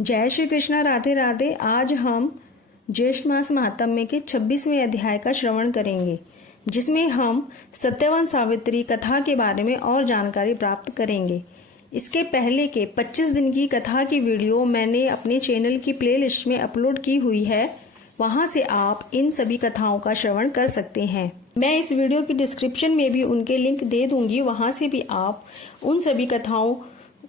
जय श्री कृष्णा, राधे राधे। आज हम ज्येष्ठ मास महात्म्य के 26वें अध्याय का श्रवण करेंगे, जिसमें हम सत्यवान सावित्री कथा के बारे में और जानकारी प्राप्त करेंगे। इसके पहले के 25 दिन की कथा की वीडियो मैंने अपने चैनल की प्लेलिस्ट में अपलोड की हुई है, वहां से आप इन सभी कथाओं का श्रवण कर सकते हैं। मैं इस वीडियो की डिस्क्रिप्शन में भी उनके लिंक दे दूंगी, वहां से भी आप उन सभी कथाओं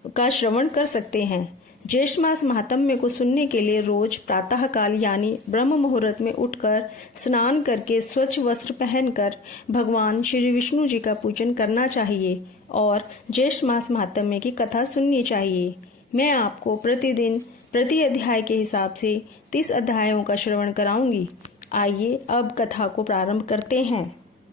का श्रवण कर सकते हैं। ज्येष्ठ मास महात्म्य को सुनने के लिए रोज प्रातः काल यानी ब्रह्म मुहूर्त में उठकर स्नान करके स्वच्छ वस्त्र पहनकर भगवान श्री विष्णु जी का पूजन करना चाहिए और ज्येष्ठ मास महात्म्य की कथा सुननी चाहिए। मैं आपको प्रतिदिन प्रति अध्याय के हिसाब से 30 अध्यायों का श्रवण कराऊंगी। आइए अब कथा को प्रारंभ करते हैं।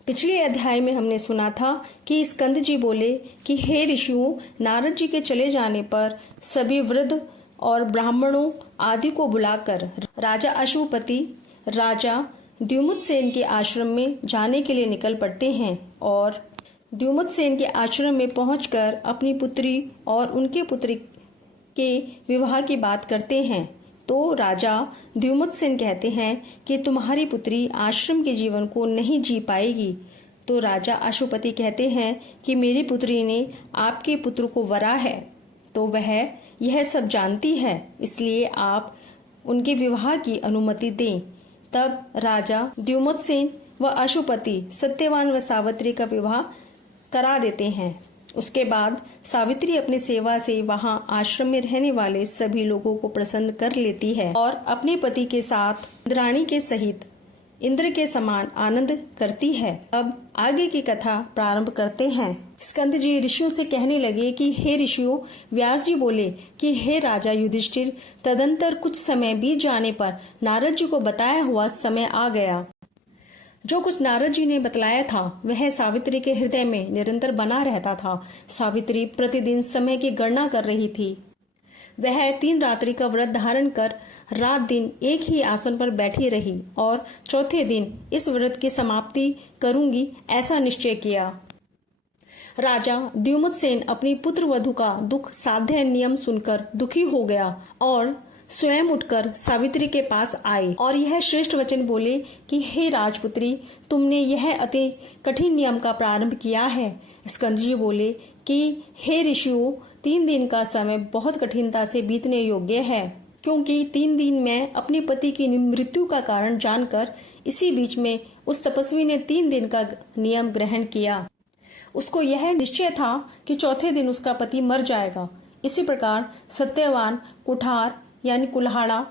पिछले अध्याय में हमने सुना था कि स्कंद जी बोले कि हे ऋषियों, नारद जी के चले जाने पर सभी वृद्ध और ब्राह्मणों आदि को बुलाकर राजा अश्वपति राजा द्युमत्सेन के आश्रम में जाने के लिए निकल पड़ते हैं और द्युमत्सेन के आश्रम में पहुंचकर अपनी पुत्री और उनके पुत्री के विवाह की बात करते हैं। तो राजा द्युमत्सेन कहते हैं कि तुम्हारी पुत्री आश्रम के जीवन को नहीं जी पाएगी। तो राजा अश्वपति कहते हैं कि मेरी पुत्री ने आपके पुत्र को वरा है, तो वह यह सब जानती है, इसलिए आप उनके विवाह की अनुमति दें। तब राजा द्युमत्सेन व अश्वपति सत्यवान व सावित्री का विवाह करा देते हैं। उसके बाद सावित्री अपनी सेवा से वहां आश्रम में रहने वाले सभी लोगों को प्रसन्न कर लेती है और अपने पति के साथ इंद्राणी के सहित इंद्र के समान आनंद करती है। अब आगे की कथा प्रारंभ करते हैं। स्कंद जी ऋषियों से कहने लगे कि हे ऋषियों, व्यास जी बोले कि हे राजा युधिष्ठिर, तदंतर कुछ समय बीत जाने पर नारद जी को बताया हुआ समय आ गया। जो कुछ नारद जी ने बतलाया था वह सावित्री के हृदय में निरंतर बना रहता था। सावित्री प्रतिदिन समय की गणना कर रही थी। वह 3 रात्रि का व्रत धारण कर रात दिन एक ही आसन पर बैठी रही और चौथे दिन इस व्रत की समाप्ति करूंगी ऐसा निश्चय किया। राजा द्युमत्सेन अपनी पुत्र वधू का दुख साध्य नियम सुनकर दुखी हो गया और स्वयं उठकर सावित्री के पास आए और यह श्रेष्ठ वचन बोले कि हे राजपुत्री, तुमने यह अति कठिन नियम का प्रारंभ किया है। स्कंद जी बोले कि हे ऋषियों, 3 दिन का समय बहुत कठिनता से बीतने योग्य है, क्योंकि 3 दिन में अपने पति की मृत्यु का कारण जानकर इसी बीच में उस तपस्वी ने 3 दिन का नियम ग्रहण किया। उसको यह निश्चय था कि चौथे दिन उसका पति मर जाएगा। इसी प्रकार सत्यवान कुठार यानी कुल्हाड़ा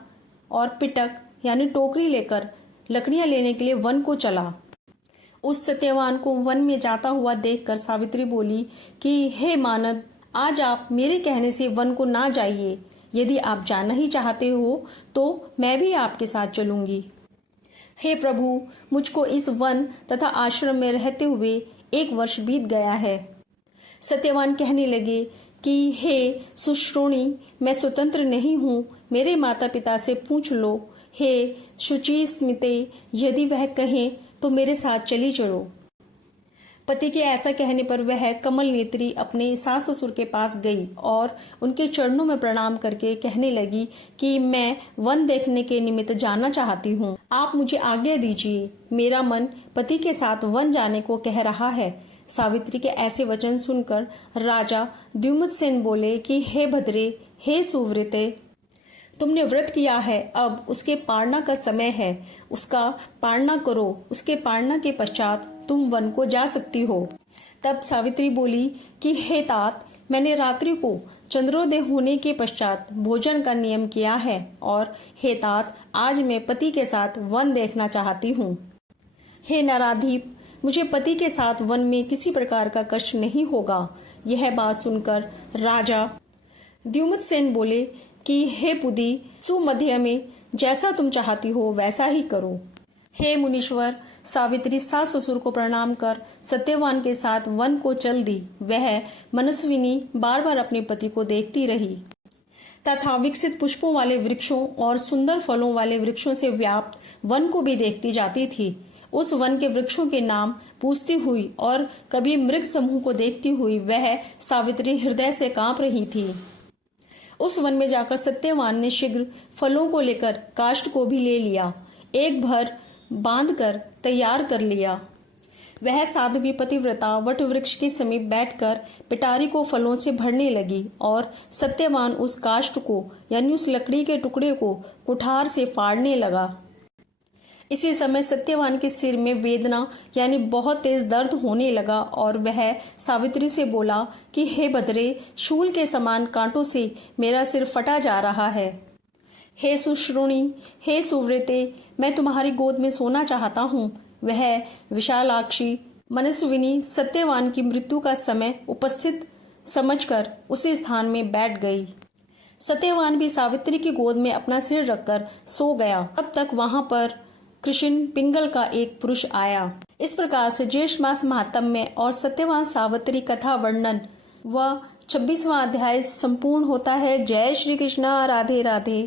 और पिटक यानी टोकरी लेकर लकड़ियां लेने के लिए वन को चला। उस सत्यवान को वन में जाता हुआ देखकर सावित्री बोली कि हे मानद, आज आप मेरे कहने से वन को ना जाइए। यदि आप जाना ही चाहते हो तो मैं भी आपके साथ चलूंगी। हे प्रभु, मुझको इस वन तथा आश्रम में रहते हुए 1 वर्ष बीत गया है। सत्यवान कहने लगे कि हे सुश्रोणी, मैं स्वतंत्र नहीं हूँ, मेरे माता पिता से पूछ लो। हे शुचि स्मिते, यदि वह कहें तो मेरे साथ चली चलो। पति के ऐसा कहने पर वह कमल नेत्री अपने सास ससुर के पास गई और उनके चरणों में प्रणाम करके कहने लगी कि मैं वन देखने के निमित्त जाना चाहती हूँ, आप मुझे आज्ञा दीजिए। मेरा मन पति के साथ वन जाने को कह रहा है। सावित्री के ऐसे वचन सुनकर राजा द्युमत्सेन बोले कि हे भद्रे, हे सुव्रते, तुमने व्रत किया है, अब उसके पालना का समय है, उसका पालना करो। उसके पालना के पश्चात तुम वन को जा सकती हो। तब सावित्री बोली कि हे तात, मैंने रात्रि को चंद्रोदय होने के पश्चात भोजन का नियम किया है और हे तात, आज मैं पति के साथ वन देखना चाहती हूँ। हे नराधीप, मुझे पति के साथ वन में किसी प्रकार का कष्ट नहीं होगा। यह बात सुनकर राजा द्युमत्सेन बोले कि हे पुदी, सुमध्य में जैसा तुम चाहती हो वैसा ही करो। हे मुनीश्वर, सावित्री सास ससुर को प्रणाम कर सत्यवान के साथ वन को चल दी। वह मनस्विनी बार बार अपने पति को देखती रही तथा विकसित पुष्पों वाले वृक्षों और सुंदर फलों वाले वृक्षों से व्याप्त वन को भी देखती जाती थी। उस वन के वृक्षों के नाम पूछती हुई और कभी मृग समूह को देखती हुई वह सावित्री हृदय से कांप रही थी। उस वन में जाकर सत्यवान ने शीघ्र फलों को लेकर काष्ठ को भी ले लिया, एक भर बांधकर तैयार कर लिया। वह साध्वी पतिव्रता वट वृक्ष के समीप बैठकर पिटारी को फलों से भरने लगी और सत्यवान उस काष्ठ को यानी उस लकड़ी के टुकड़े को कुठार से फाड़ने लगा। इसी समय सत्यवान के सिर में वेदना यानी बहुत तेज दर्द होने लगा और वह सावित्री से बोला कि हे भद्रे, शूल के समान कांटों से मेरा सिर फटा जा रहा है। हे सुश्रुणी, हे सुव्रते, मैं तुम्हारी गोद में सोना चाहता हूँ। वह विशालाक्षी मनस्विनी सत्यवान की मृत्यु का समय उपस्थित समझकर उसी स्थान में बैठ गई। सत्यवान भी सावित्री की गोद में अपना सिर रखकर सो गया। तब तक वहां पर कृष्ण पिंगल का एक पुरुष आया। इस प्रकार से ज्येष्ठ मास महात्म्य और सत्यवान सावित्री कथा वर्णन व 26वां अध्याय संपूर्ण होता है। जय श्री कृष्णा। राधे राधे।